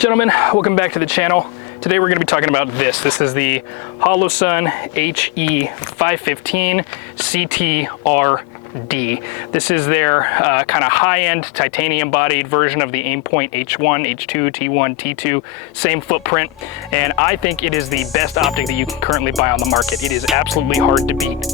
Gentlemen, welcome back to the channel. Today we're going to be talking about this. This is the Holosun HE515 CTRD. This is their kind of high-end titanium-bodied version of the Aimpoint H1, H2, T1, T2, same footprint, and I think it is the best optic that you can currently buy on the market. It is absolutely hard to beat.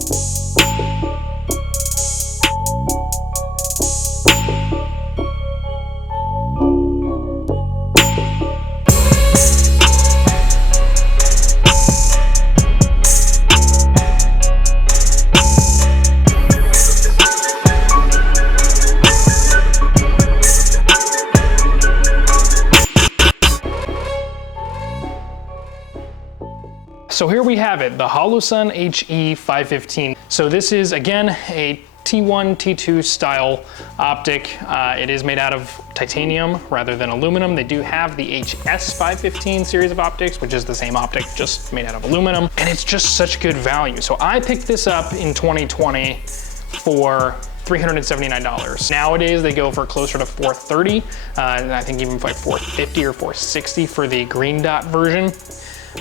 So here we have it, the Holosun HE515. So this is, again, a T1, T2 style optic. It is made out of titanium rather than aluminum. They do have the HS515 series of optics, which is the same optic, just made out of aluminum. And it's just such good value. So I picked this up in 2020 for $379. Nowadays, they go for closer to $430, and I think even like $450 or $460 for the green dot version.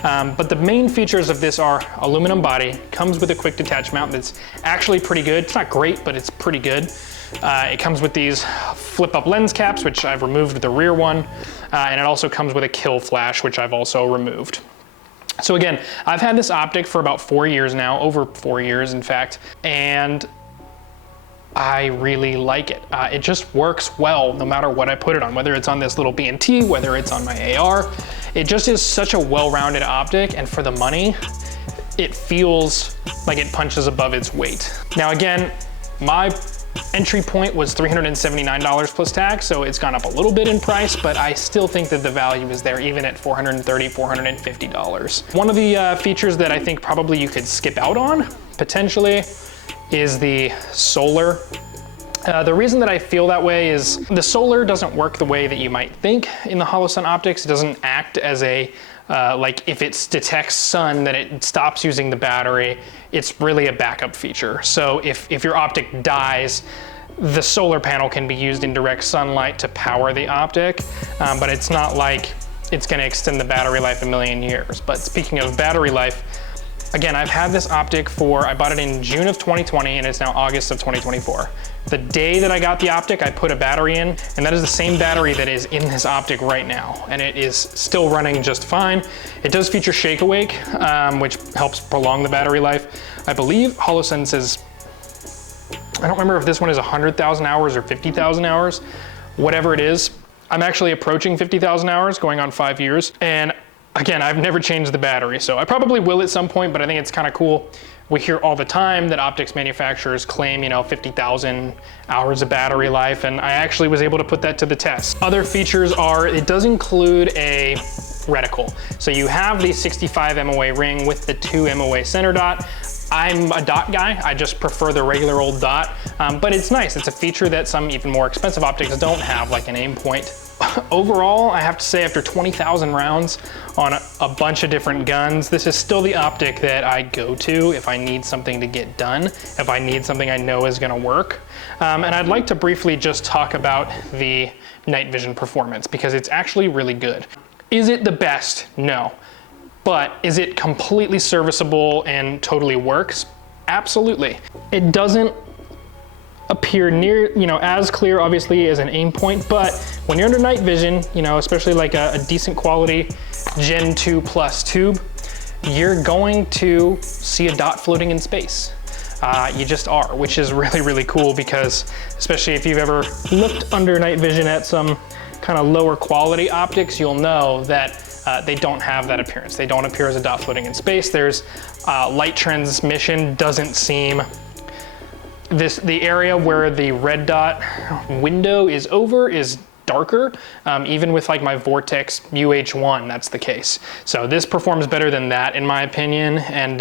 But the main features of this are aluminum body, comes with a quick detach mount that's actually pretty good. It's not great, but it's pretty good. It comes with these flip up lens caps, which I've removed the rear one. And it also comes with a kill flash, which I've also removed. So again, I've had this optic for about 4 years now, over 4 years in fact, and I really like it. It just works well no matter what I put it on, whether it's on this little B&T, whether it's on my AR. It just is such a well-rounded optic, and for the money, it feels like it punches above its weight. Now again, my entry point was $379 plus tax, so it's gone up a little bit in price, but I still think that the value is there even at $430, $450. One of the features that I think probably you could skip out on, potentially, is the solar. The reason that I feel that way is the solar doesn't work the way that you might think in the Holosun optics. It doesn't act as a, like if it detects sun, that it stops using the battery. It's really a backup feature. So if your optic dies, the solar panel can be used in direct sunlight to power the optic, but it's not like it's gonna extend the battery life a million years. But speaking of battery life, again, I've had this optic I bought it in June of 2020 and it's now August of 2024. The day that I got the optic, I put a battery in, and that is the same battery that is in this optic right now, and it is still running just fine. It does feature Shake Awake, which helps prolong the battery life. I believe Holosun says, I don't remember if this one is 100,000 hours or 50,000 hours, whatever it is. I'm actually approaching 50,000 hours, going on 5 years, and again, I've never changed the battery, so I probably will at some point, but I think it's kind of cool. We hear all the time that optics manufacturers claim, 50,000 hours of battery life, and I actually was able to put that to the test. Other features are, it does include a reticle. So you have the 65 MOA ring with the 2 MOA center dot. I'm a dot guy, I just prefer the regular old dot, but it's nice. It's a feature that some even more expensive optics don't have, like an Aimpoint. Overall, I have to say, after 20,000 rounds on a bunch of different guns, this is still the optic that I go to if I need something to get done, if I need something I know is gonna work. And I'd like to briefly just talk about the night vision performance, because it's actually really good. Is it the best? No. But is it completely serviceable and totally works? Absolutely. It doesn't appear near, as clear obviously as an Aimpoint, but when you're under night vision, especially like a decent quality Gen 2 Plus tube, you're going to see a dot floating in space. You just are, which is really, really cool, because especially if you've ever looked under night vision at some kind of lower quality optics, you'll know that they don't have that appearance. They don't appear as a dot floating in space. There's light transmission doesn't seem, the area where the red dot window is over is darker. Even with like my Vortex UH1, that's the case. So this performs better than that in my opinion. And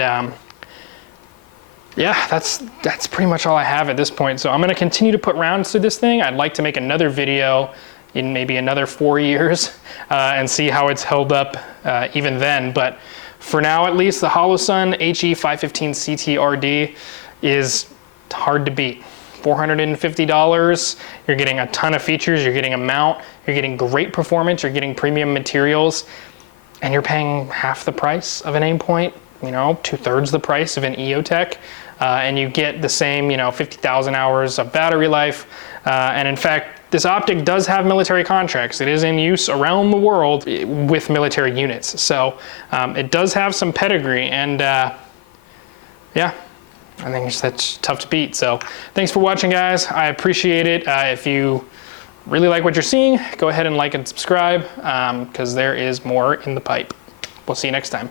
yeah, that's pretty much all I have at this point. So I'm gonna continue to put rounds through this thing. I'd like to make another video in maybe another 4 years and see how it's held up even then. But for now, at least, the Holosun HE515 CTRD is hard to beat. $450. You're getting a ton of features, you're getting a mount, you're getting great performance, you're getting premium materials, and you're paying half the price of an Aimpoint, you know, 2/3 the price of an EOTech, and you get the same, you know, 50,000 hours of battery life. And in fact, this optic does have military contracts. It is in use around the world with military units. So it does have some pedigree, and yeah, I think that's tough to beat. So thanks for watching, guys. I appreciate it. If you really like what you're seeing, go ahead and like and subscribe, because there is more in the pipe. We'll see you next time.